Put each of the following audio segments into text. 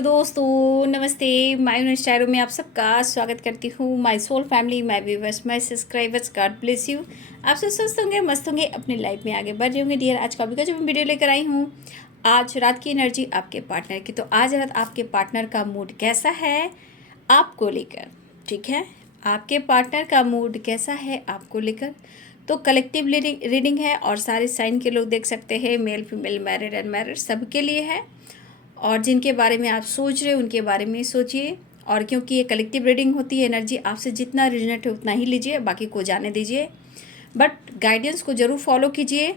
Hello दोस्तों, नमस्ते। My Stylo में आप सबका स्वागत करती हूँ। My soul family, my viewers, my subscribers, God bless you. आप सब स्वस्थ होंगे, मस्त होंगे, अपनी लाइफ में आगे बढ़ रहे होंगे। डियर, आज का का जो मैं वीडियो लेकर आई हूँ, आज रात की एनर्जी आपके पार्टनर की। तो आज रात आपके पार्टनर का मूड कैसा है आपको लेकर, ठीक है? आपके पार्टनर का मूड कैसा है आपको लेकर। तो कलेक्टिव रीडिंग है और सारे साइन के लोग देख सकते हैं, मेल फीमेल, मैरिड अनमैरिड, सबके लिए है। और जिनके बारे में आप सोच रहे हो उनके बारे में सोचिए। और क्योंकि ये कलेक्टिव रीडिंग होती है, एनर्जी आपसे जितना रिजनेट है उतना ही लीजिए, बाकी को जाने दीजिए। बट गाइडेंस को ज़रूर फॉलो कीजिए,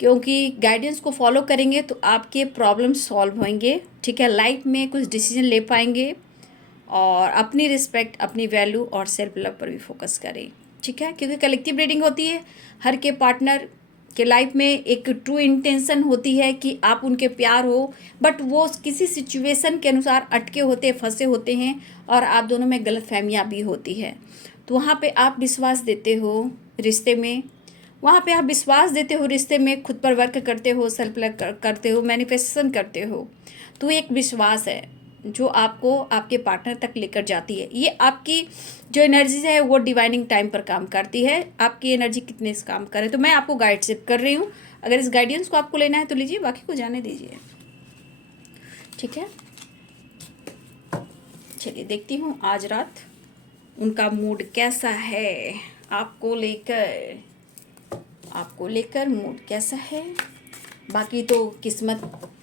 क्योंकि गाइडेंस को फॉलो करेंगे तो आपके प्रॉब्लम सॉल्व होंगे, ठीक है? लाइफ में कुछ डिसीजन ले पाएंगे और अपनी रिस्पेक्ट, अपनी वैल्यू और सेल्फ लव पर भी फोकस करें, ठीक है? क्योंकि कलेक्टिव रीडिंग होती है, हर के पार्टनर के लाइफ में एक ट्रू इंटेंशन होती है कि आप उनके प्यार हो, बट वो किसी सिचुएशन के अनुसार अटके होते, फंसे होते हैं और आप दोनों में गलतफहमियां भी होती है। तो वहाँ पे आप विश्वास देते हो रिश्ते में, वहाँ पे आप विश्वास देते हो रिश्ते में, खुद पर वर्क करते हो, सेल्फ लव करते हो, मैनिफेस्टेशन करते हो। तो एक विश्वास है जो आपको आपके पार्टनर तक लेकर जाती है। ये आपकी जो एनर्जी है वो डिवाइनिंग टाइम पर काम करती है। आपकी एनर्जी कितने से काम करे, तो मैं आपको गाइडशिप कर रही हूँ। अगर इस गाइडेंस को आपको लेना है तो लीजिए, बाकी को जाने दीजिए, ठीक है? चलिए देखती हूँ आज रात उनका मूड कैसा है आपको लेकर मूड कैसा है। बाकी तो किस्मत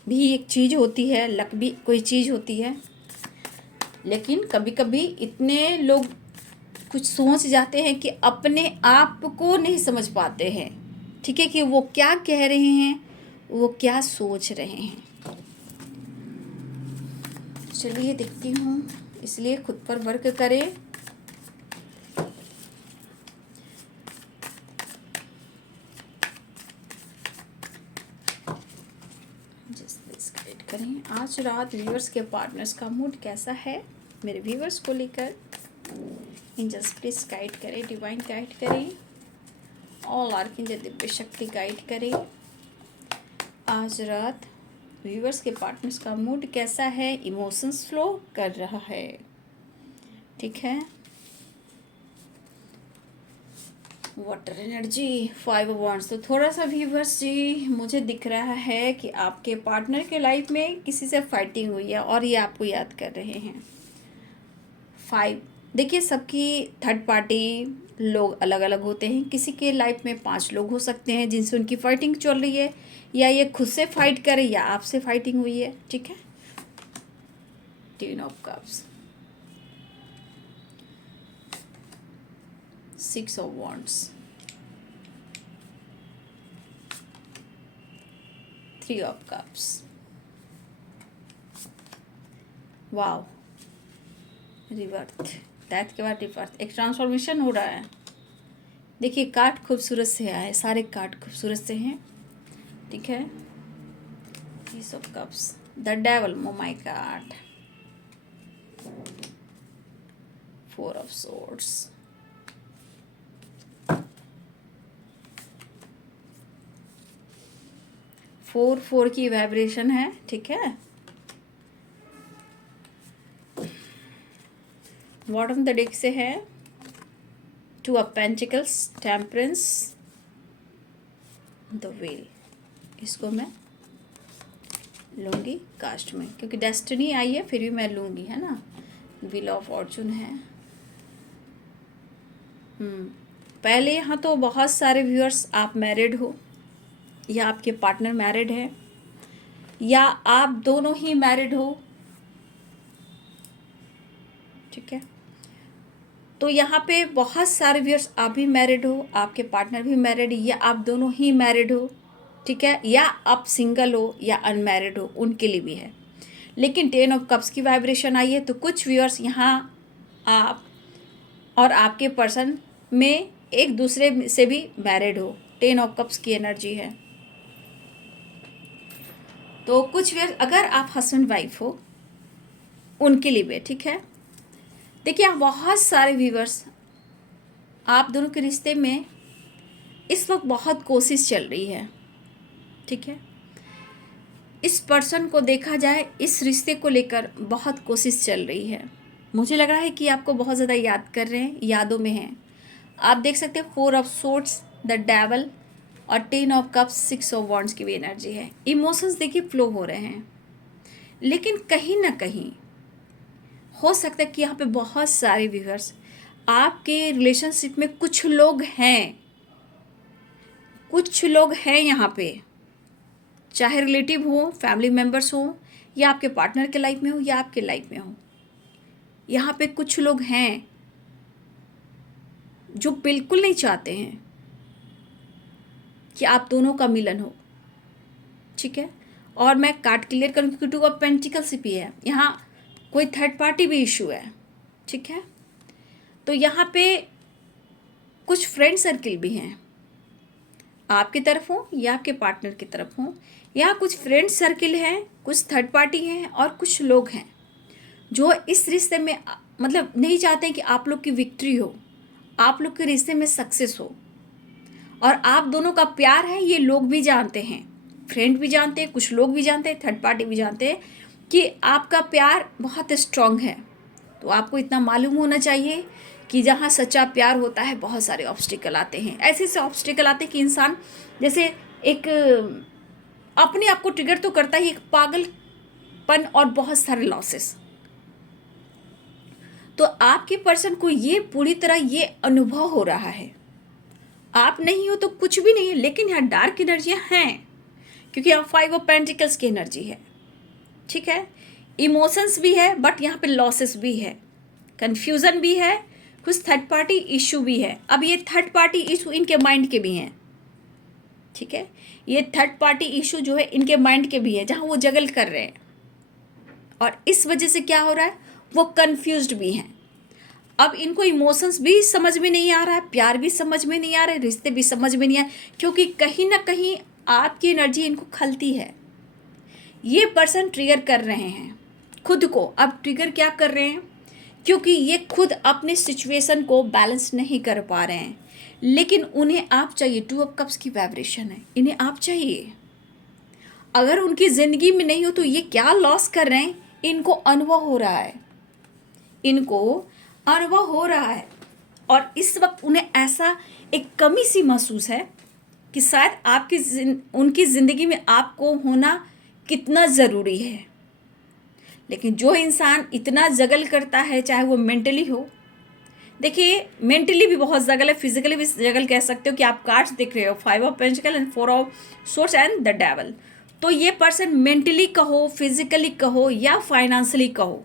भी एक चीज़ होती है, लक भी कोई चीज़ होती है, लेकिन कभी कभी इतने लोग कुछ सोच जाते हैं कि अपने आप को नहीं समझ पाते हैं, ठीक है? कि वो क्या कह रहे हैं, वो क्या सोच रहे हैं। चलिए देखती हूँ, इसलिए खुद पर वर्क करें। जस्ट गाइड करें आज रात व्यूअर्स के पार्टनर्स का मूड कैसा है मेरे व्यूअर्स को लेकर। एंजल्स प्लीज गाइड करें, डिवाइन गाइड करें, ऑल आर्कएंजल दिव्य शक्ति गाइड करें। आज रात व्यूअर्स के पार्टनर्स का मूड कैसा है, इमोशंस फ्लो कर रहा है, ठीक है? Water energy, 5 wands. तो थोड़ा सा व्यूअर्स जी मुझे दिख रहा है कि आपके पार्टनर के लाइफ में किसी से फाइटिंग हुई है और ये आपको याद कर रहे हैं। 5, देखिए सबकी थर्ड पार्टी लोग अलग अलग होते हैं। किसी के लाइफ में 5 लोग हो सकते हैं जिनसे उनकी फाइटिंग चल रही है, या ये खुद से फाइट करे या आपसे फाइटिंग हुई है, ठीक है? 10 of cups, 6 of wands, 3 of cups. Wow, रिवर्थ, death के बाद रिवर्थ, एक ट्रांसफॉर्मेशन हो रहा है। देखिए कार्ड खूबसूरत से आया है, सारे कार्ड खूबसूरत से हैं, ठीक है? Piece of cups, the devil, oh my God, 4 of swords, 4 की वाइब्रेशन है, ठीक है? बॉटम द डेक से है 2 of pentacles, temperance, the wheel. इसको मैं लूँगी कास्ट में, क्योंकि डेस्टिनी आई है, फिर भी मैं लूँगी, है ना? व्हील ऑफ फॉर्चून है। पहले यहाँ तो बहुत सारे व्यूअर्स आप मैरिड हो, या आपके पार्टनर मैरिड है, या आप दोनों ही मैरिड हो, ठीक है? तो यहाँ पे बहुत सारे व्यूअर्स आप भी मैरिड हो, आपके पार्टनर भी मैरिड, या आप दोनों ही मैरिड हो, ठीक है? या आप सिंगल हो या अनमैरिड हो, उनके लिए भी है। लेकिन 10 ऑफ कप्स की वाइब्रेशन आई है, तो कुछ व्यूअर्स यहाँ आप और आपके पर्सन में एक दूसरे से भी मैरिड हो। 10 ऑफ कप्स की एनर्जी है। तो कुछ व्यूअर्स अगर आप हस्बैंड वाइफ हो उनके लिए भी, ठीक है? देखिए बहुत सारे व्यूअर्स आप दोनों के रिश्ते में इस वक्त बहुत कोशिश चल रही है, ठीक है? इस पर्सन को देखा जाए, इस रिश्ते को लेकर बहुत कोशिश चल रही है। मुझे लग रहा है कि आपको बहुत ज़्यादा याद कर रहे हैं, यादों में हैं। आप देख सकते हैं 4 ऑफ सोर्ड्स, द डेवल और 10 ऑफ कप्स, 6 ऑफ वॉन्ड्स की भी एनर्जी है। इमोशंस देखिए फ्लो हो रहे हैं, लेकिन कहीं ना कहीं हो सकता है कि यहाँ पे बहुत सारे व्यूअर्स आपके रिलेशनशिप में कुछ लोग हैं यहाँ पे, चाहे रिलेटिव हो, फैमिली मेम्बर्स हो, या आपके पार्टनर के लाइफ में हो या आपके लाइफ में हो। यहाँ पे कुछ लोग हैं जो बिल्कुल नहीं चाहते हैं कि आप दोनों का मिलन हो, ठीक है। और मैं कार्ड क्लियर करूँ क्योंकि 2 ऑफ पेंटिकल्स भी है, यहाँ कोई थर्ड पार्टी भी इशू है, ठीक है। तो यहाँ पे कुछ फ्रेंड सर्किल भी हैं, आपकी तरफ हो या आपके पार्टनर की तरफ हो। यहाँ कुछ फ्रेंड सर्किल हैं, कुछ थर्ड पार्टी हैं और कुछ लोग हैं जो इस रिश्ते में मतलब नहीं चाहते कि आप लोग की विक्ट्री हो, आप लोग के रिश्ते में सक्सेस हो। और आप दोनों का प्यार है ये लोग भी जानते हैं, फ्रेंड भी जानते हैं, कुछ लोग भी जानते हैं, थर्ड पार्टी भी जानते हैं कि आपका प्यार बहुत स्ट्रांग है। तो आपको इतना मालूम होना चाहिए कि जहाँ सच्चा प्यार होता है बहुत सारे ऑब्स्टिकल आते हैं, ऐसे ऐसे ऑब्स्टिकल आते हैं कि इंसान जैसे एक अपने आप को ट्रिगर तो करता ही, एक पागलपन और बहुत सारे लॉसेस। तो आपके पर्सन को ये पूरी तरह ये अनुभव हो रहा है, आप नहीं हो तो कुछ भी नहीं है, लेकिन यहाँ डार्क एनर्जियाँ हैं क्योंकि यहाँ 5 ऑफ पेंटिकल्स की एनर्जी है, ठीक है। इमोशंस भी है बट यहाँ पे लॉसेस भी है, कन्फ्यूज़न भी है, कुछ थर्ड पार्टी इशू भी है। अब ये थर्ड पार्टी इशू इनके माइंड के भी हैं, ठीक है। ये थर्ड पार्टी इशू जो है इनके माइंड के भी है, जहाँ वो जगल कर रहे हैं और इस वजह से क्या हो रहा है, वो कन्फ्यूज्ड भी हैं। अब इनको इमोशंस भी समझ में नहीं आ रहा है, प्यार भी समझ में नहीं आ रहा है, रिश्ते भी समझ में नहीं आ रहे, क्योंकि कहीं ना कहीं आपकी एनर्जी इनको खलती है। ये पर्सन ट्रिगर कर रहे हैं खुद को। अब ट्रिगर क्या कर रहे हैं, क्योंकि ये खुद अपने सिचुएशन को बैलेंस नहीं कर पा रहे हैं, लेकिन उन्हें आप चाहिए। 2 ऑफ कप्स की वाइब्रेशन है, इन्हें आप चाहिए। अगर उनकी ज़िंदगी में नहीं हो तो ये क्या लॉस कर रहे हैं, इनको अनुभव हो रहा है, इनको अनुभव हो रहा है। और इस वक्त उन्हें ऐसा एक कमी सी महसूस है कि शायद आपकी उनकी ज़िंदगी में आपको होना कितना ज़रूरी है। लेकिन जो इंसान इतना जगल करता है, चाहे वो मेंटली हो, देखिए मेंटली भी बहुत जगल है, फिजिकली भी जगल कह सकते हो कि आप कार्ड्स देख रहे हो 5 of pentacle and 4 of source and the devil. तो ये पर्सन मेंटली कहो, फिजिकली कहो या फाइनेंशियली कहो,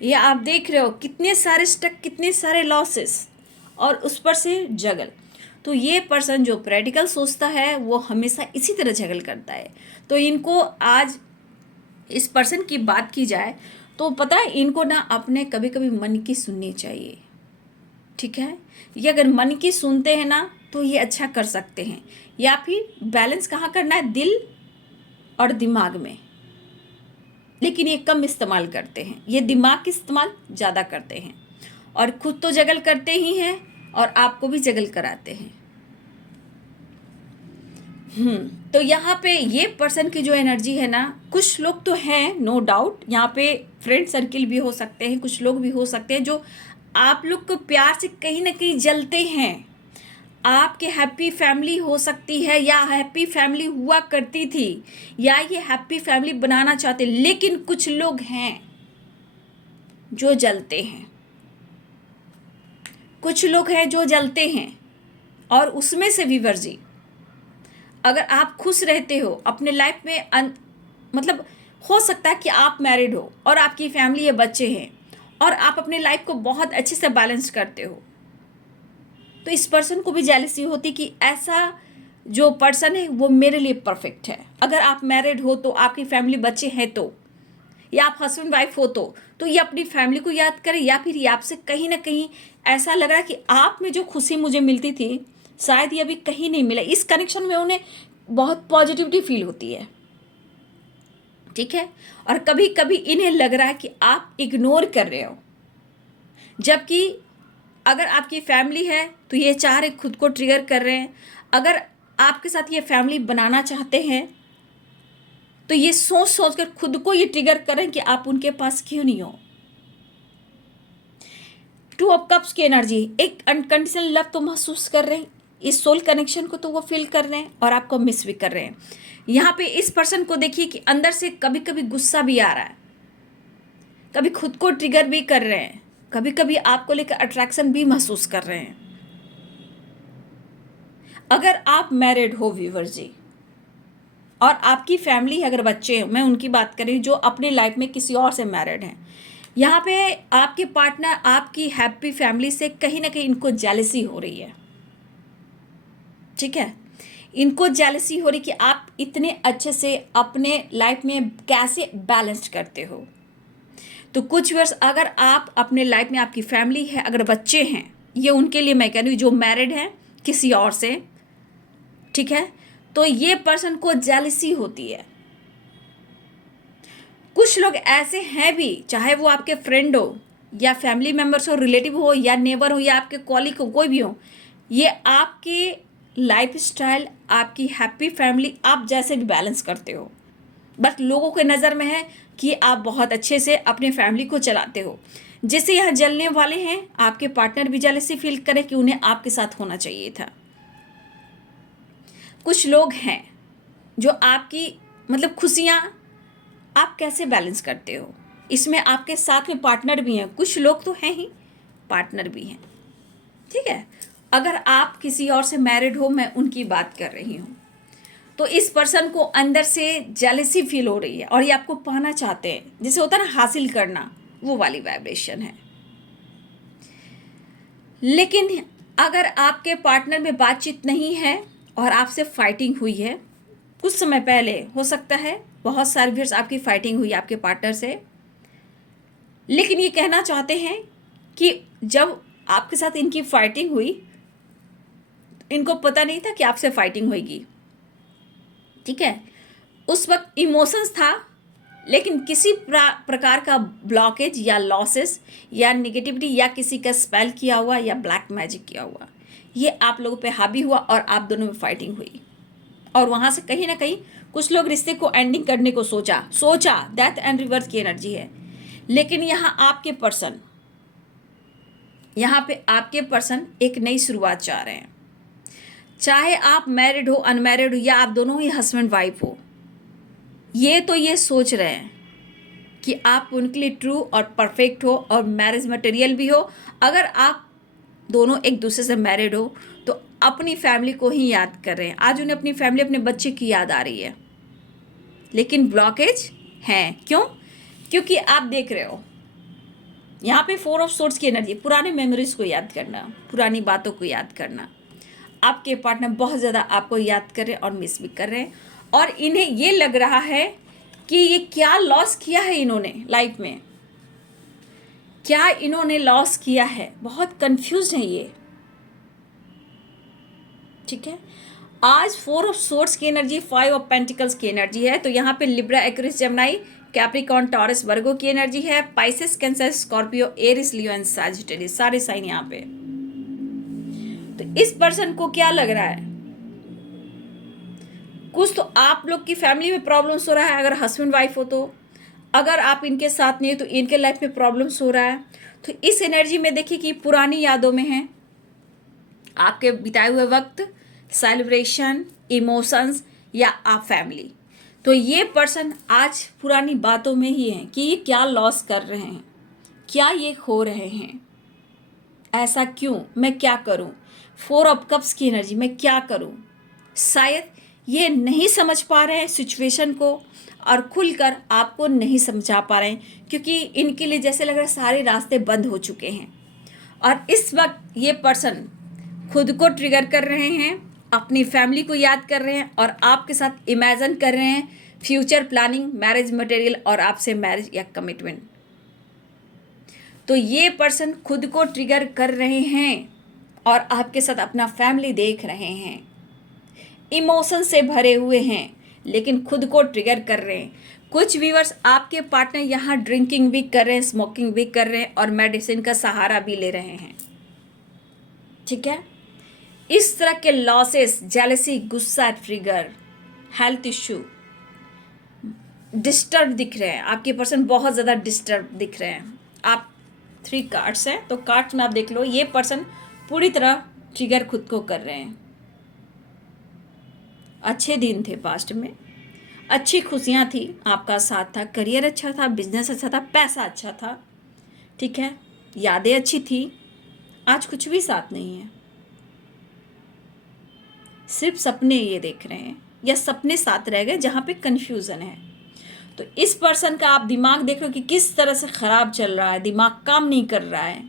ये आप देख रहे हो कितने सारे स्टक, कितने सारे लॉसेस और उस पर से जगल। तो ये पर्सन जो प्रैक्टिकल सोचता है वो हमेशा इसी तरह जगल करता है। तो इनको आज इस पर्सन की बात की जाए तो पता है, इनको ना अपने कभी कभी मन की सुननी चाहिए, ठीक है। ये अगर मन की सुनते हैं ना तो ये अच्छा कर सकते हैं। या फिर बैलेंस कहाँ करना है, दिल और दिमाग में, लेकिन ये कम इस्तेमाल करते हैं, ये दिमाग का इस्तेमाल ज़्यादा करते हैं और खुद तो जगल करते ही हैं और आपको भी जगल कराते हैं। तो यहाँ पे ये पर्सन की जो एनर्जी है ना, कुछ लोग तो हैं नो डाउट, यहाँ पे फ्रेंड सर्किल भी हो सकते हैं, कुछ लोग भी हो सकते हैं जो आप लोग को प्यार से कहीं ना कहीं जलते हैं। आपके हैप्पी फैमिली हो सकती है या हैप्पी फैमिली हुआ करती थी या ये हैप्पी फैमिली बनाना चाहते, लेकिन कुछ लोग हैं जो जलते हैं, कुछ लोग हैं जो जलते हैं। और उसमें से भी वर्जी, अगर आप खुश रहते हो अपने लाइफ में मतलब हो सकता है कि आप मैरिड हो और आपकी फैमिली है, बच्चे हैं और आप अपने लाइफ को बहुत अच्छे से बैलेंस करते हो, तो इस पर्सन को भी जेलसी होती कि ऐसा जो पर्सन है वो मेरे लिए परफेक्ट है। अगर आप मैरिड हो तो आपकी फैमिली, बच्चे हैं तो, या आप हस्बैंड वाइफ हो तो ये अपनी फैमिली को याद करें, या फिर ये आपसे कहीं ना कहीं ऐसा लग रहा है कि आप में जो खुशी मुझे मिलती थी शायद ये अभी कहीं नहीं मिला। इस कनेक्शन में उन्हें बहुत पॉजिटिविटी फील होती है, ठीक है। और कभी कभी इन्हें लग रहा है कि आप इग्नोर कर रहे हो, जबकि अगर आपकी फैमिली है तो ये चाह रहे खुद को ट्रिगर कर रहे हैं। अगर आपके साथ ये फैमिली बनाना चाहते हैं तो ये सोच सोच कर खुद को ये ट्रिगर करें कि आप उनके पास क्यों नहीं हो। टू ऑफ कप्स की एनर्जी, एक अनकंडीशनल लव तो महसूस कर रहे हैं, इस सोल कनेक्शन को तो वो फील कर रहे हैं और आपको मिस भी कर रहे हैं। यहाँ पे इस पर्सन को देखिए कि अंदर से कभी कभी गुस्सा भी आ रहा है, कभी खुद को ट्रिगर भी कर रहे हैं, कभी कभी आपको लेकर अट्रैक्शन भी महसूस कर रहे हैं। अगर आप मैरिड हो व्यूअर जी, और आपकी फैमिली अगर बच्चे हैं, मैं उनकी बात कर रही हूँ जो अपने लाइफ में किसी और से मैरिड हैं, यहाँ पे आपके पार्टनर आपकी हैप्पी फैमिली से कहीं ना कहीं इनको जेलसी हो रही है। ठीक है, इनको जेलसी हो रही कि आप इतने अच्छे से अपने लाइफ में कैसे बैलेंस करते हो। तो कुछ वर्ष अगर आप अपने लाइफ में, आपकी फैमिली है, अगर बच्चे हैं, ये उनके लिए मैं कह रही हूँ जो मैरिड हैं किसी और से, ठीक है, तो ये पर्सन को जेलसी होती है। कुछ लोग ऐसे हैं भी, चाहे वो आपके फ्रेंड हो या फैमिली मेम्बर्स हो, रिलेटिव हो या नेबर हो या आपके कॉलीग हो, कोई भी हो, ये आपके लाइफ स्टाइल, आपकी हैप्पी फैमिली आप जैसे भी बैलेंस करते हो, बट लोगों के नज़र में है कि आप बहुत अच्छे से अपने फैमिली को चलाते हो। जैसे यहाँ जलने वाले हैं, आपके पार्टनर भी जेलसी फील करें कि उन्हें आपके साथ होना चाहिए था। कुछ लोग हैं जो आपकी मतलब खुशियाँ आप कैसे बैलेंस करते हो, इसमें आपके साथ में पार्टनर भी हैं, कुछ लोग तो हैं ही पार्टनर भी हैं। ठीक है, अगर आप किसी और से मैरिड हो, मैं उनकी बात कर रही हूँ, तो इस पर्सन को अंदर से जेलसी फील हो रही है और ये आपको पाना चाहते हैं, जैसे होता है ना हासिल करना, वो वाली वाइब्रेशन है। लेकिन अगर आपके पार्टनर में बातचीत नहीं है और आपसे फाइटिंग हुई है कुछ समय पहले, हो सकता है बहुत सारी बार आपकी फाइटिंग हुई आपके पार्टनर से, लेकिन ये कहना चाहते हैं कि जब आपके साथ इनकी फाइटिंग हुई, इनको पता नहीं था कि आपसे फाइटिंग होगी। ठीक है, उस वक्त इमोशंस था, लेकिन किसी प्रकार का ब्लॉकेज या लॉसेस या निगेटिविटी या किसी का स्पेल किया हुआ या ब्लैक मैजिक किया हुआ, ये आप लोगों पे हावी हुआ और आप दोनों में फाइटिंग हुई। और वहाँ से कहीं ना कहीं कुछ लोग रिश्ते को एंडिंग करने को सोचा डेथ एंड रिवर्स की एनर्जी है। लेकिन यहाँ पे आपके पर्सन एक नई शुरुआत चाह रहे हैं। चाहे आप मैरिड हो, अनमैरिड हो या आप दोनों ही हस्बैंड वाइफ हो, ये सोच रहे हैं कि आप उनके लिए ट्रू और परफेक्ट हो और मैरिज मटेरियल भी हो। अगर आप दोनों एक दूसरे से मैरिड हो तो अपनी फैमिली को ही याद कर रहे हैं। आज उन्हें अपनी फैमिली, अपने बच्चे की याद आ रही है, लेकिन ब्लॉकेज हैं। क्यों? क्योंकि आप देख रहे हो यहाँ पे 4 ऑफ सोर्ड्स की एनर्जी, पुराने मेमोरीज को याद करना, पुरानी बातों को याद करना। आपके पार्टनर बहुत ज़्यादा आपको याद कर रहे हैं और मिस भी कर रहे हैं, और इन्हें ये लग रहा है कि ये क्या लॉस किया है इन्होंने लाइफ में, क्या इन्होंने लॉस किया है, बहुत कंफ्यूज है ये। ठीक है, आज 4 ऑफ सोर्ड्स की एनर्जी, 5 ऑफ पेंटिकल्स की एनर्जी है। तो यहाँ पे Libra, Aquarius, Gemini, Capricorn, Taurus, Virgo की एनर्जी है। Pisces, Cancer, Scorpio, Aries, Leo and Sagittarius, सारे साइन यहाँ पे। तो इस पर्सन को क्या लग रहा है, कुछ तो आप लोग की फैमिली में प्रॉब्लम्स हो रहा है। अगर हस्बैंड वाइफ हो तो, अगर आप इनके साथ नहीं हो तो इनके लाइफ में प्रॉब्लम्स हो रहा है। तो इस एनर्जी में देखिए कि पुरानी यादों में है, आपके बिताए हुए वक्त, सेलिब्रेशन, इमोशंस या आप फैमिली। तो ये पर्सन आज पुरानी बातों में ही है कि ये क्या लॉस कर रहे हैं, क्या ये खो रहे हैं, ऐसा क्यों, मैं क्या करूं। 4 ऑफ कप्स की एनर्जी, मैं क्या करूं। शायद ये नहीं समझ पा रहे हैं सिचुएशन को और खुलकर आपको नहीं समझा पा रहे हैं, क्योंकि इनके लिए जैसे लग रहा है सारे रास्ते बंद हो चुके हैं। और इस वक्त ये पर्सन खुद को ट्रिगर कर रहे हैं, अपनी फैमिली को याद कर रहे हैं और आपके साथ इमेजिन कर रहे हैं फ्यूचर प्लानिंग, मैरिज मटेरियल और आपसे मैरिज या कमिटमेंट। तो ये पर्सन खुद को ट्रिगर कर रहे हैं और आपके साथ अपना फैमिली देख रहे हैं, इमोशन से भरे हुए हैं, लेकिन खुद को ट्रिगर कर रहे हैं। कुछ व्यूअर्स, आपके पार्टनर यहाँ ड्रिंकिंग भी कर रहे हैं, स्मोकिंग भी कर रहे हैं और मेडिसिन का सहारा भी ले रहे हैं। ठीक है, इस तरह के लॉसेस, जेलसी, गुस्सा, ट्रिगर, हेल्थ इश्यू, डिस्टर्ब दिख रहे हैं, आपके पर्सन बहुत ज़्यादा डिस्टर्ब दिख रहे हैं। आप 3 कार्ड्स हैं, तो कार्ड्स में आप देख लो, ये पर्सन पूरी तरह ट्रिगर खुद को कर रहे हैं। अच्छे दिन थे पास्ट में, अच्छी खुशियाँ थी, आपका साथ था, करियर अच्छा था, बिजनेस अच्छा था, पैसा अच्छा था, ठीक है, यादें अच्छी थी। आज कुछ भी साथ नहीं है, सिर्फ सपने ये देख रहे हैं, या सपने साथ रह गए जहाँ पे कन्फ्यूज़न है। तो इस पर्सन का आप दिमाग देख रहे हो कि किस तरह से ख़राब चल रहा है, दिमाग काम नहीं कर रहा है,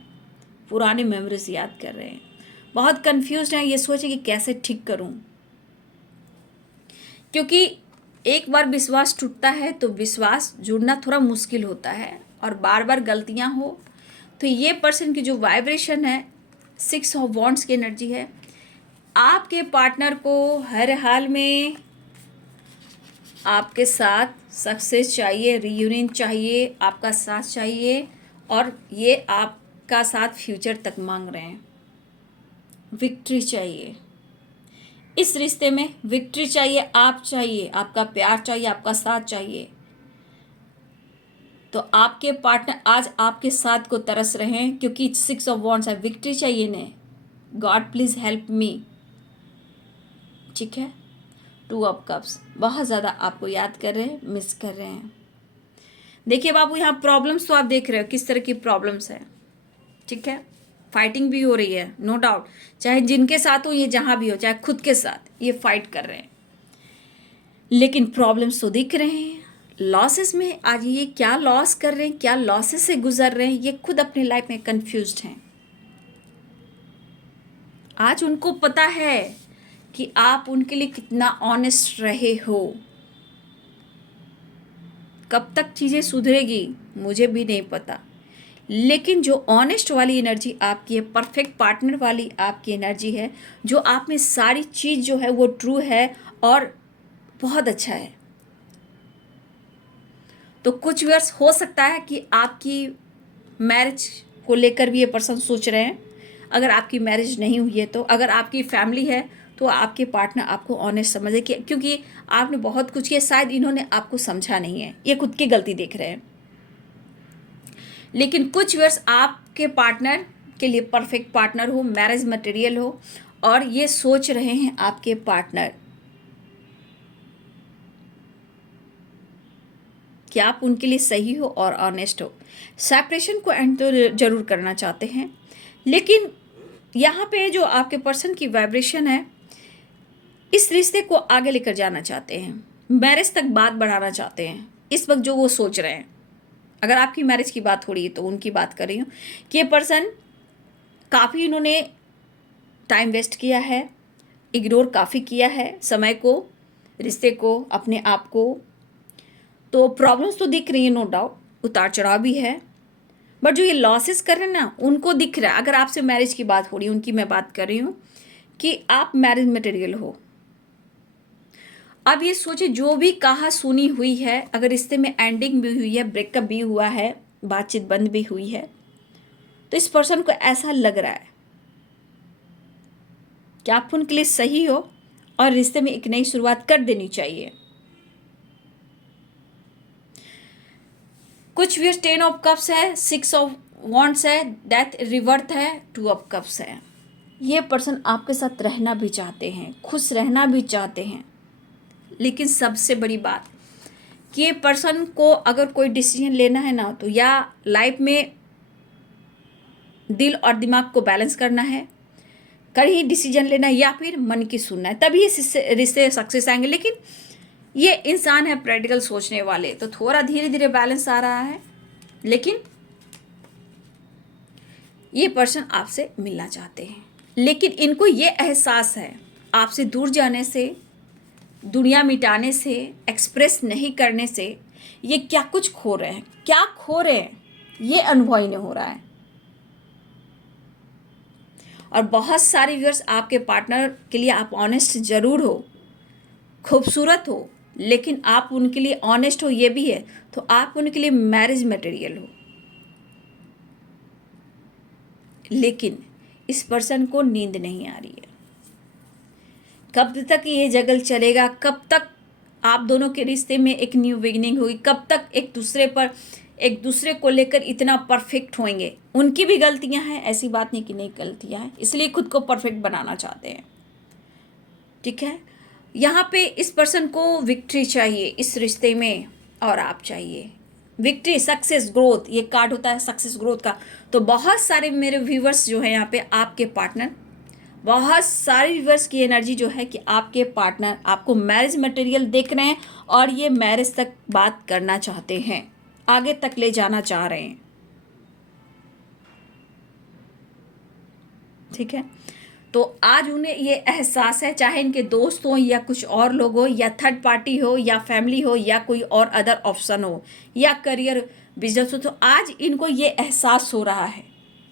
पुराने मेमोरीज याद कर रहे हैं, बहुत कन्फ्यूज्ड हैं, ये सोचे कि कैसे ठीक करूं। क्योंकि एक बार विश्वास टूटता है तो विश्वास जुड़ना थोड़ा मुश्किल होता है, और बार बार गलतियां हो तो ये पर्सन की जो वाइब्रेशन है 6 ऑफ वॉन्ड्स की एनर्जी है। आपके पार्टनर को हर हाल में आपके साथ सक्सेस चाहिए, रीयूनियन चाहिए, आपका साथ चाहिए, और ये आपका साथ फ्यूचर तक मांग रहे हैं। विक्ट्री चाहिए इस रिश्ते में, विक्ट्री चाहिए, आप चाहिए, आपका प्यार चाहिए, आपका साथ चाहिए। तो आपके पार्टनर आज आपके साथ को तरस रहे हैं, क्योंकि 6 ऑफ वॉन्ड्स है, विक्ट्री चाहिए इन्हें। गॉड प्लीज हेल्प मी, ठीक है। 2 ऑफ कप्स, बहुत ज़्यादा आपको याद कर रहे हैं, मिस कर रहे हैं। देखिए बाबू, यहाँ प्रॉब्लम्स तो आप देख रहे हो किस तरह की प्रॉब्लम्स है, ठीक है। फाइटिंग भी हो रही है, नो डाउट, चाहे जिनके साथ हो, ये जहाँ भी हो, चाहे खुद के साथ, ये फाइट कर रहे हैं, लेकिन प्रॉब्लम्स तो दिख रहे हैं। लॉसेस में आज ये क्या लॉस कर रहे हैं, क्या लॉसेस से गुजर रहे हैं, ये खुद अपनी लाइफ में कंफ्यूज्ड हैं। आज उनको पता है कि आप उनके लिए कितना ऑनेस्ट रहे हो। कब तक चीज़ें सुधरेगी मुझे भी नहीं पता, लेकिन जो ऑनेस्ट वाली एनर्जी आपकी है, परफेक्ट पार्टनर वाली आपकी एनर्जी है, जो आप में सारी चीज़ जो है वो ट्रू है और बहुत अच्छा है। तो कुछ वर्ष हो सकता है कि आपकी मैरिज को लेकर भी ये पर्सन सोच रहे हैं। अगर आपकी मैरिज नहीं हुई है तो, अगर आपकी फैमिली है तो आपके पार्टनर आपको ऑनेस्ट समझे, कि क्योंकि आपने बहुत कुछ किया, शायद इन्होंने आपको समझा नहीं है, ये खुद की गलती देख रहे हैं। लेकिन कुछ वर्ष आपके पार्टनर के लिए परफेक्ट पार्टनर हो, मैरिज मटेरियल हो, और ये सोच रहे हैं आपके पार्टनर कि आप उनके लिए सही हो और ऑनेस्ट हो। सेपरेशन को एंड तो जरूर करना चाहते हैं, लेकिन यहाँ पे जो आपके पर्सन की वाइब्रेशन है, इस रिश्ते को आगे लेकर जाना चाहते हैं, मैरिज तक बात बढ़ाना चाहते हैं। इस वक्त जो वो सोच रहे हैं, अगर आपकी मैरिज की बात हो रही है तो उनकी बात कर रही हूँ, कि ये पर्सन काफ़ी इन्होंने टाइम वेस्ट किया है, इग्नोर काफ़ी किया है समय को, रिश्ते को, अपने आप को। तो प्रॉब्लम्स तो दिख रही है, नो डाउट, उतार चढ़ाव भी है, बट जो ये लॉसेस कर रहे हैं ना, उनको दिख रहा है। अगर आपसे मैरिज की बात हो रही है, उनकी मैं बात कर रही हूँ कि आप मैरिज मटेरियल हो। अब ये सोचे, जो भी कहा सुनी हुई है, अगर रिश्ते में एंडिंग भी हुई है, ब्रेकअप भी हुआ है, बातचीत बंद भी हुई है, तो इस पर्सन को ऐसा लग रहा है कि आप उनके लिए सही हो और रिश्ते में एक नई शुरुआत कर देनी चाहिए। कुछ भी 10 ऑफ कप्स है, 6 ऑफ वॉन्ड्स है, डेथ रिवर्थ है, 2 ऑफ कप्स है। ये पर्सन आपके साथ रहना भी चाहते हैं, खुश रहना भी चाहते हैं, लेकिन सबसे बड़ी बात कि ये पर्सन को अगर कोई डिसीजन लेना है ना, तो या लाइफ में दिल और दिमाग को बैलेंस करना है, कहीं डिसीजन लेना है, या फिर मन की सुनना है, तभी ये रिश्ते सक्सेस आएंगे। लेकिन ये इंसान है प्रैक्टिकल सोचने वाले, तो थोड़ा धीरे धीरे बैलेंस आ रहा है, लेकिन ये पर्सन आपसे मिलना चाहते हैं। लेकिन इनको ये एहसास है, आपसे दूर जाने से, दुनिया मिटाने से, एक्सप्रेस नहीं करने से ये क्या कुछ खो रहे हैं, क्या खो रहे हैं, ये अनुभव इन्हें हो रहा है। और बहुत सारे व्यूअर्स, आपके पार्टनर के लिए आप ऑनेस्ट ज़रूर हो, खूबसूरत हो, लेकिन आप उनके लिए ऑनेस्ट हो, ये भी है, तो आप उनके लिए मैरिज मटेरियल हो। लेकिन इस पर्सन को नींद नहीं आ रही है। कब तक ये जगल चलेगा, कब तक आप दोनों के रिश्ते में एक न्यू बिगिनिंग होगी। कब तक एक दूसरे को लेकर इतना परफेक्ट होंगे? उनकी भी गलतियां हैं, ऐसी बात नहीं कि नहीं गलतियां हैं, इसलिए खुद को परफेक्ट बनाना चाहते हैं। ठीक है, यहाँ पे इस पर्सन को विक्ट्री चाहिए इस रिश्ते में, और आप चाहिए विक्ट्री, सक्सेस, ग्रोथ। ये कार्ड होता है सक्सेस ग्रोथ का। तो बहुत सारे मेरे व्यूवर्स जो है यहाँ पे आपके पार्टनर, बहुत सारे व्यूवर्स की एनर्जी जो है कि आपके पार्टनर आपको मैरिज मटेरियल देख रहे हैं और ये मैरिज तक बात करना चाहते हैं, आगे तक ले जाना चाह रहे हैं। ठीक है, तो आज उन्हें ये एहसास है, चाहे इनके दोस्त हो या कुछ और लोग हो या थर्ड पार्टी हो या फैमिली हो या कोई और अदर ऑप्शन हो या करियर बिजनेस हो, तो आज इनको ये एहसास हो रहा है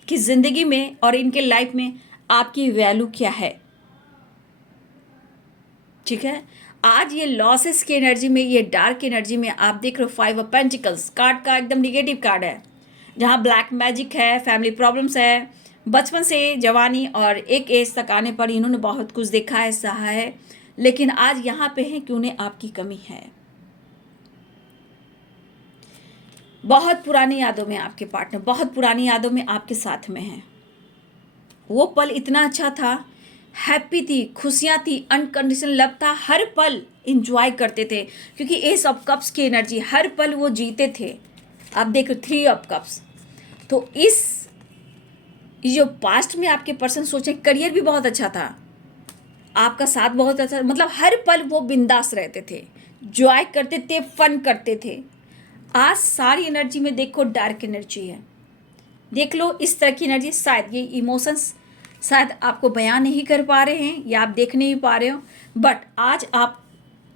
कि ज़िंदगी में और इनके लाइफ में आपकी वैल्यू क्या है। ठीक है, आज ये लॉसेस की एनर्जी में, ये डार्क एनर्जी में आप देख रहे हो 5 ऑफ पेंटिकल्स कार्ड का एकदम निगेटिव कार्ड है, जहाँ ब्लैक मैजिक है, फैमिली प्रॉब्लम्स है, बचपन से जवानी और एक एज तक आने पर इन्होंने बहुत कुछ देखा है, सहा है, लेकिन आज यहाँ पे है कि उन्हें आपकी कमी है। बहुत पुरानी यादों में आपके पार्टनर, बहुत पुरानी यादों में आपके साथ में है। वो पल इतना अच्छा था, हैप्पी थी, खुशियाँ थी, अनकंडीशनल लव था, हर पल इंजॉय करते थे, क्योंकि एस ऑफ कप्स की एनर्जी, हर पल वो जीते थे। आप देखो 3 ऑफ कप्स। तो इस जो पास्ट में आपके पर्सन सोचे, करियर भी बहुत अच्छा था, आपका साथ बहुत अच्छा, मतलब हर पल वो बिंदास रहते थे, जॉय करते थे, फन करते थे। आज सारी एनर्जी में देखो डार्क एनर्जी है, देख लो इस तरह की एनर्जी। शायद ये इमोशंस शायद आपको बयान नहीं कर पा रहे हैं या आप देख नहीं पा रहे हो, बट आज आप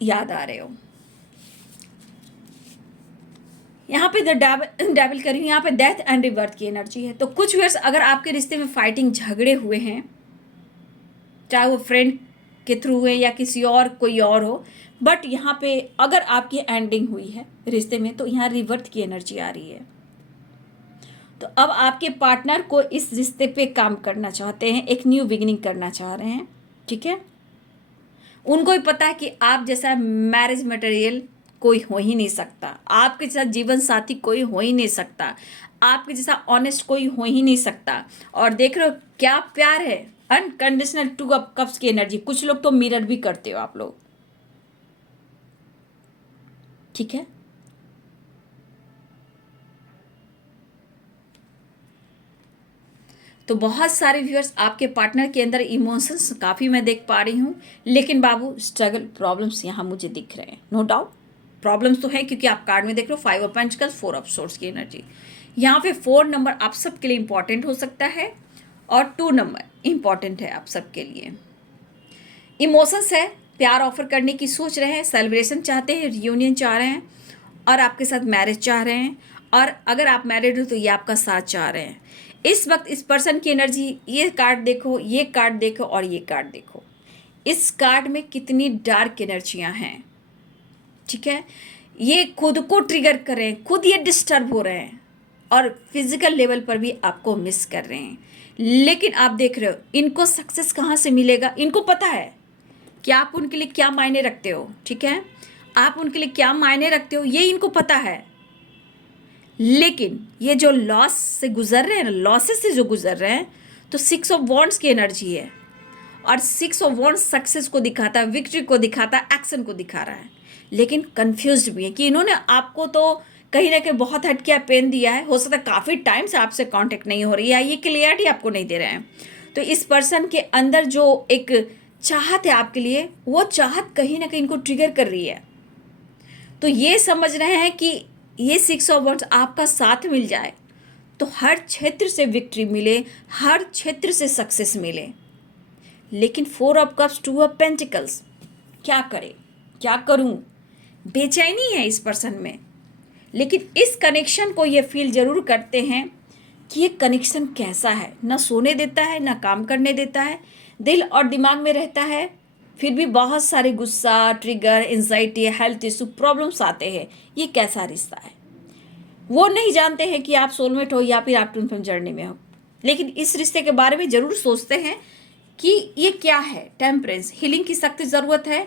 याद आ रहे हो। यहाँ पे डेविल करी हुई, यहाँ पे डेथ एंड रिबर्थ की एनर्जी है। तो कुछ व्यूअर्स, अगर आपके रिश्ते में फाइटिंग, झगड़े हुए हैं, चाहे वो फ्रेंड के थ्रू हुए या किसी और कोई और हो, बट यहाँ पे अगर आपकी एंडिंग हुई है रिश्ते में, तो यहाँ रिबर्थ की एनर्जी आ रही है। तो अब आपके पार्टनर को इस रिश्ते पे काम करना चाहते हैं, एक न्यू बिगिनिंग करना चाह रहे हैं। ठीक है, उनको भी पता है कि आप जैसा मैरिज मटेरियल कोई हो ही नहीं सकता, आपके जैसा जीवन साथी कोई हो ही नहीं सकता, आपके जैसा ऑनेस्ट कोई हो ही नहीं सकता। और देख रहे हो क्या प्यार है, अनकंडीशनल 2 ऑफ कप्स की एनर्जी। कुछ लोग तो मिरर भी करते हो आप लोग। ठीक है, तो बहुत सारे व्यूअर्स आपके पार्टनर के अंदर इमोशंस काफ़ी मैं देख पा रही हूँ, लेकिन बाबू स्ट्रगल, प्रॉब्लम्स यहाँ मुझे दिख रहे हैं। नो डाउट प्रॉब्लम्स तो है, क्योंकि आप कार्ड में देख रहे हो 5 ऑफ पेंटिकल्स, 4 ऑफ सोर्ड्स की एनर्जी। यहाँ पे 4 नंबर आप सबके लिए इंपॉर्टेंट हो सकता है और 2 नंबर इंपॉर्टेंट है आप सबके लिए। इमोशंस है, प्यार ऑफर करने की सोच रहे हैं, सेलिब्रेशन चाहते हैं, रियूनियन चाह रहे हैं और आपके साथ मैरिज चाह रहे हैं, और अगर आप मैरिड हो तो ये आपका साथ चाह रहे हैं। इस वक्त इस पर्सन की एनर्जी, ये कार्ड देखो, ये कार्ड देखो और ये कार्ड देखो, इस कार्ड में कितनी डार्क एनर्जियां हैं। ठीक है, ये खुद को ट्रिगर कर रहे हैं, खुद ये डिस्टर्ब हो रहे हैं और फिजिकल लेवल पर भी आपको मिस कर रहे हैं। लेकिन आप देख रहे हो इनको सक्सेस कहाँ से मिलेगा, इनको पता है कि आप उनके लिए क्या मायने रखते हो। ठीक है, आप उनके लिए क्या मायने रखते हो ये इनको पता है। लेकिन ये जो लॉस से गुजर रहे हैं ना, लॉसेस से जो गुजर रहे हैं, तो 6 ऑफ वॉन्ड्स की एनर्जी है और 6 ऑफ वॉन्ड्स सक्सेस को दिखाता है, विक्ट्री को दिखाता है, एक्शन को दिखा रहा है। लेकिन कंफ्यूज्ड भी है कि इन्होंने आपको तो कहीं ना कहीं बहुत हटके पेन दिया है, हो सकता है काफ़ी टाइम से आपसे कांटेक्ट नहीं हो रही है, ये क्लियरिटी आपको नहीं दे रहे हैं। तो इस पर्सन के अंदर जो एक चाहत है आपके लिए, वो चाहत कहीं ना कहीं इनको ट्रिगर कर रही है। तो ये समझ रहे हैं कि ये 6 ऑफ वॉन्ड्स आपका साथ मिल जाए तो हर क्षेत्र से विक्ट्री मिले, हर क्षेत्र से सक्सेस मिले। लेकिन 4 ऑफ कप्स, 2 ऑफ पेंटिकल्स, क्या करे, क्या करूं, बेचैनी है इस पर्सन में। लेकिन इस कनेक्शन को ये फील जरूर करते हैं कि ये कनेक्शन कैसा है, ना सोने देता है, ना काम करने देता है, दिल और दिमाग में रहता है, फिर भी बहुत सारे गुस्सा, trigger, anxiety, health issue, problems आते हैं। ये कैसा रिश्ता है, वो नहीं जानते हैं कि आप सोलमेट हो या फिर आप ट्विन फ्लेम जर्नी में हो। लेकिन इस रिश्ते के बारे में ज़रूर सोचते हैं कि ये क्या है, टेम्परेंस, हीलिंग की सख्त ज़रूरत है,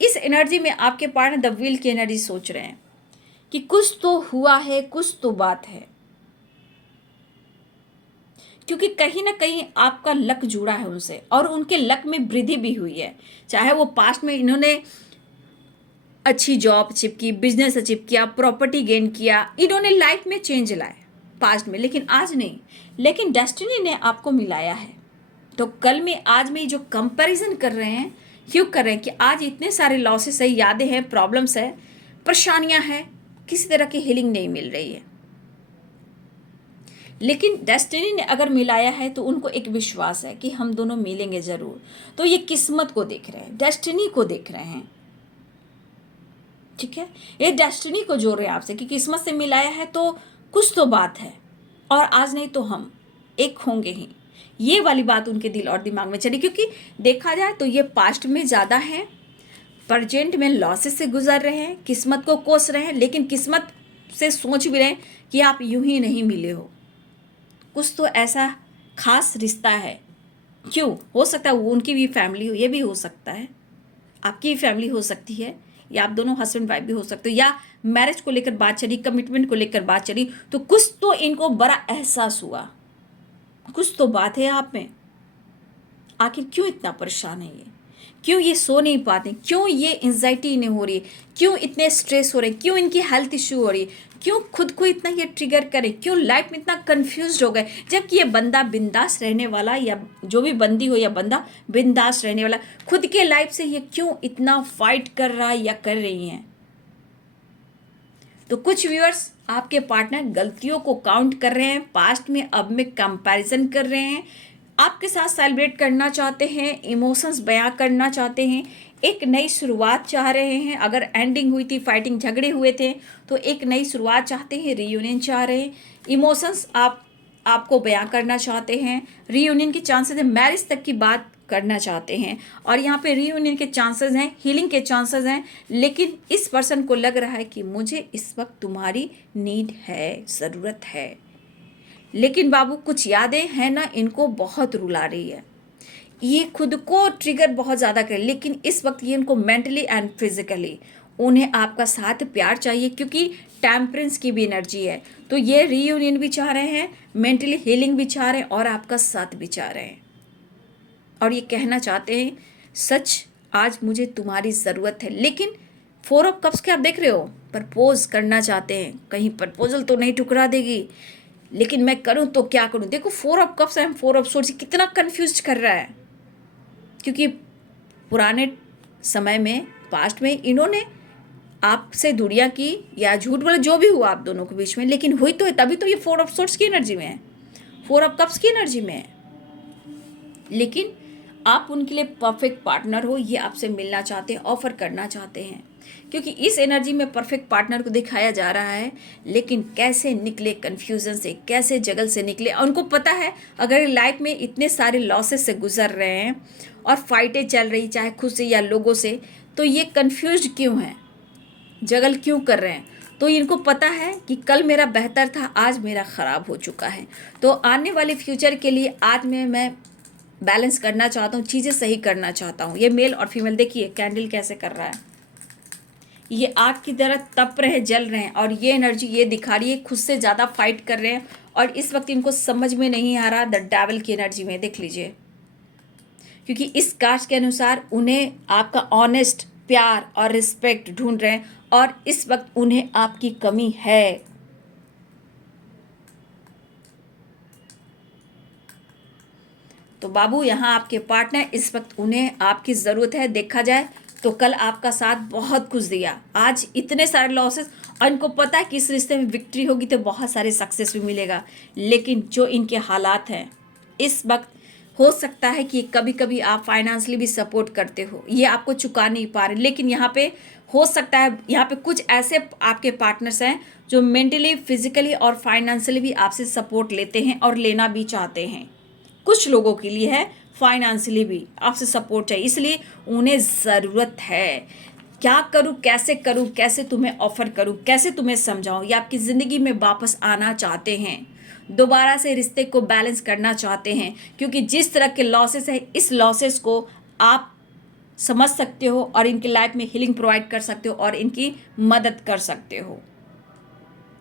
इस एनर्जी में आपके पार्टनर द व्हील की एनर्जी सोच रहे हैं कि कुछ तो हुआ है, कुछ तो बात है, क्योंकि कहीं ना कहीं आपका लक जुड़ा है उनसे और उनके लक में वृद्धि भी हुई है। चाहे वो पास्ट में इन्होंने अच्छी जॉब अचीव की, बिजनेस अचीव किया, प्रॉपर्टी गेन किया, इन्होंने लाइफ में चेंज लाए पास्ट में, लेकिन आज नहीं। लेकिन डेस्टिनी ने आपको मिलाया है। तो कल में आज में जो कंपैरिजन कर रहे हैं, क्यों कर रहे हैं कि आज इतने सारे लॉसेस है, यादें हैं, प्रॉब्लम्स है, परेशानियां हैं, किसी तरह की हीलिंग नहीं मिल रही है। लेकिन डेस्टिनी ने अगर मिलाया है तो उनको एक विश्वास है कि हम दोनों मिलेंगे ज़रूर। तो ये किस्मत को देख रहे हैं, डेस्टिनी को देख रहे हैं, ठीक है। ये डेस्टिनी को जोड़ रहे हैं आपसे कि किस्मत से मिलाया है तो कुछ तो बात है, और आज नहीं तो हम एक होंगे ही। ये वाली बात उनके दिल और दिमाग में चली, क्योंकि देखा जाए तो ये पास्ट में ज़्यादा है, प्रेजेंट में लॉसेस से गुजर रहे हैं, किस्मत को कोस रहे हैं, लेकिन किस्मत से सोच भी रहे हैं कि आप यूं ही नहीं मिले हो, कुछ तो ऐसा खास रिश्ता है। क्यों हो सकता है वो उनकी भी फैमिली हो, ये भी हो सकता है, आपकी भी फैमिली हो सकती है, या आप दोनों हस्बैंड वाइफ भी हो सकते हो, या मैरिज को लेकर बात चली, कमिटमेंट को लेकर बात चली, तो कुछ तो इनको बड़ा एहसास हुआ, कुछ तो बात है आप में। आखिर क्यों इतना परेशान है ये, क्यों ये सो नहीं पाते, क्यों ये एंजाइटी इन्हें हो रही है, क्यों इतने स्ट्रेस हो रहे हैं, क्यों इनकी हेल्थ इश्यू हो रही है, क्यों खुद को इतना ये ट्रिगर करे, क्यों लाइफ में इतना कंफ्यूज हो गए, जबकि ये बंदा बिंदास रहने वाला, या जो भी बंदी हो या बंदा बिंदास रहने वाला, खुद के लाइफ से ये क्यों इतना फाइट कर रहा है या कर रही हैं। तो कुछ व्यूअर्स आपके पार्टनर गलतियों को काउंट कर रहे हैं, पास्ट में अब में कंपैरिजन कर रहे हैं, आपके साथ सेलिब्रेट करना चाहते हैं, इमोशंस बयां करना चाहते हैं, एक नई शुरुआत चाह रहे हैं। अगर एंडिंग हुई थी, फाइटिंग झगड़े हुए थे, तो एक नई शुरुआत चाहते हैं, रीयूनियन चाह रहे हैं, इमोशंस आपको बयां करना चाहते हैं, रीयूनियन के चांसेस है, मैरिज तक की बात करना चाहते हैं, और यहाँ पे रीयूनियन के चांसेस हैं, हीलिंग के चांसेस हैं। लेकिन इस पर्सन को लग रहा है कि मुझे इस वक्त तुम्हारी नीड है, ज़रूरत है, लेकिन बाबू कुछ यादें हैं ना, इनको बहुत रुला रही है, ये खुद को ट्रिगर बहुत ज़्यादा कर, लेकिन इस वक्त ये इनको मेंटली एंड फिजिकली उन्हें आपका साथ प्यार चाहिए, क्योंकि टेम्परेंस की भी एनर्जी है। तो ये रीयूनियन भी चाह रहे हैं, मेंटली हीलिंग भी चाह रहे हैं, और आपका साथ भी चाह रहे हैं, और ये कहना चाहते हैं सच आज मुझे तुम्हारी ज़रूरत है। लेकिन 4 ऑफ कप्स के आप देख रहे हो, प्रपोज करना चाहते हैं, कहीं प्रपोजल तो नहीं ठुकरा देगी, लेकिन मैं करूं तो क्या करूं। देखो 4 of cups and 4 of swords कितना कंफ्यूज कर रहा है, क्योंकि पुराने समय में, पास्ट में इन्होंने आपसे दूरियां की या झूठ बोले, जो भी हुआ आप दोनों के बीच में, लेकिन हुई तो है, तभी तो ये 4 ऑफ सोर्ड्स की एनर्जी में है, 4 ऑफ कप्स की एनर्जी में है। लेकिन आप उनके लिए परफेक्ट पार्टनर हो, ये आपसे मिलना चाहते हैं, ऑफर करना चाहते हैं, क्योंकि इस एनर्जी में परफेक्ट पार्टनर को दिखाया जा रहा है। लेकिन कैसे निकले कन्फ्यूज़न से, कैसे जगल से निकले। उनको पता है अगर लाइफ में इतने सारे लॉसेस से गुजर रहे हैं और फाइटें चल रही, चाहे खुद से या लोगों से, तो ये कन्फ्यूज क्यों हैं, जगल क्यों कर रहे हैं। तो इनको पता है कि कल मेरा बेहतर था, आज मेरा ख़राब हो चुका है। तो आने वाले फ्यूचर के लिए आज मैं बैलेंस करना चाहता हूँ, चीज़ें सही करना चाहता हूँ। ये मेल और फीमेल देखिए कैंडल कैसे कर रहा है, ये आग की तरह तप रहे, जल रहे हैं, और ये एनर्जी ये दिखा रही है खुद से ज़्यादा फाइट कर रहे हैं, और इस वक्त इनको समझ में नहीं आ रहा द डेविल की एनर्जी में। देख लीजिए, क्योंकि इस कास्ट के अनुसार उन्हें आपका ऑनेस्ट प्यार और रिस्पेक्ट ढूंढ रहे हैं, और इस वक्त उन्हें आपकी कमी है। तो बाबू यहाँ आपके पार्टनर, इस वक्त उन्हें आपकी ज़रूरत है। देखा जाए तो कल आपका साथ बहुत कुछ दिया, आज इतने सारे लॉसेस, और इनको पता है कि इस रिश्ते में विक्ट्री होगी तो बहुत सारे सक्सेस भी मिलेगा। लेकिन जो इनके हालात हैं इस वक्त, हो सकता है कि कभी कभी आप फाइनेंशियली भी सपोर्ट करते हो, ये आपको चुका नहीं पा रहे, लेकिन यहाँ पे हो सकता है यहाँ पे कुछ ऐसे आपके पार्टनर्स हैं जो मेंटली, फिजिकली और फाइनेंशियली भी आपसे सपोर्ट लेते हैं और लेना भी चाहते हैं। कुछ लोगों के लिए है फाइनेंशियली भी आपसे सपोर्ट चाहिए, इसलिए उन्हें ज़रूरत है। क्या करूं, कैसे करूं, कैसे तुम्हें ऑफर करूं, कैसे तुम्हें समझाऊं। ये आपकी ज़िंदगी में वापस आना चाहते हैं, दोबारा से रिश्ते को बैलेंस करना चाहते हैं, क्योंकि जिस तरह के लॉसेस है, इस लॉसेस को आप समझ सकते हो और इनकी लाइफ में हीलिंग प्रोवाइड कर सकते हो और इनकी मदद कर सकते हो,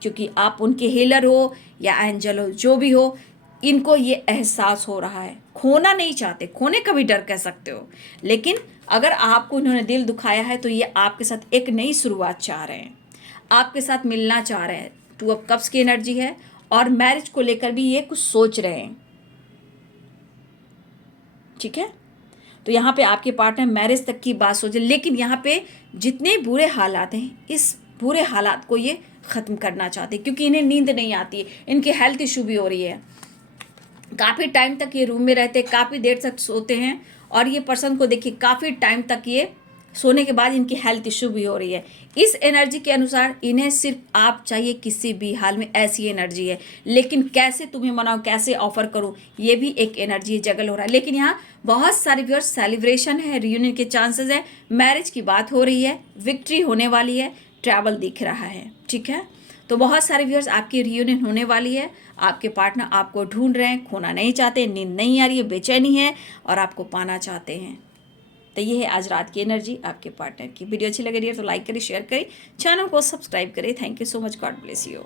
क्योंकि आप उनके हीलर हो या एंजल हो, जो भी हो, इनको ये एहसास हो रहा है। खोना नहीं चाहते, खोने का भी डर कह सकते हो, लेकिन अगर आपको इन्होंने दिल दुखाया है तो ये आपके साथ एक नई शुरुआत चाह रहे हैं, आपके साथ मिलना चाह रहे हैं। 2 ऑफ कप्स की एनर्जी है और मैरिज को लेकर भी ये कुछ सोच रहे हैं, ठीक है। तो यहाँ पे आपके पार्टनर मैरिज तक की बात सोचे, लेकिन यहाँ पे जितने बुरे हालात हैं, इस बुरे हालात को ये ख़त्म करना चाहते हैं, क्योंकि इन्हें नींद नहीं आती है, इनकी हेल्थ इशू भी हो रही है। काफ़ी टाइम तक ये रूम में रहते हैं, काफ़ी देर तक सोते हैं, और ये पर्सन को देखिए काफ़ी टाइम तक ये सोने के बाद इनकी हेल्थ इशू भी हो रही है। इस एनर्जी के अनुसार इन्हें सिर्फ आप चाहिए, किसी भी हाल में ऐसी एनर्जी है, लेकिन कैसे तुम्हें मनाऊं, कैसे ऑफर करूं, ये भी एक एनर्जी जगल हो रहा है। लेकिन यहाँ बहुत सारे व्यूअर्स सेलिब्रेशन है, रियूनियन के चांसेस है, मैरिज की बात हो रही है, विक्ट्री होने वाली है, ट्रैवल दिख रहा है, ठीक है। तो बहुत सारे व्यूअर्स आपकी रियूनियन होने वाली है, आपके पार्टनर आपको ढूंढ रहे हैं, खोना नहीं चाहते, नींद नहीं आ रही है, बेचैनी है और आपको पाना चाहते हैं। तो ये है आज रात की एनर्जी आपके पार्टनर की। वीडियो अच्छी लग रही है तो लाइक करें, शेयर करें, चैनल को सब्सक्राइब करें। Thank you so much, God bless you.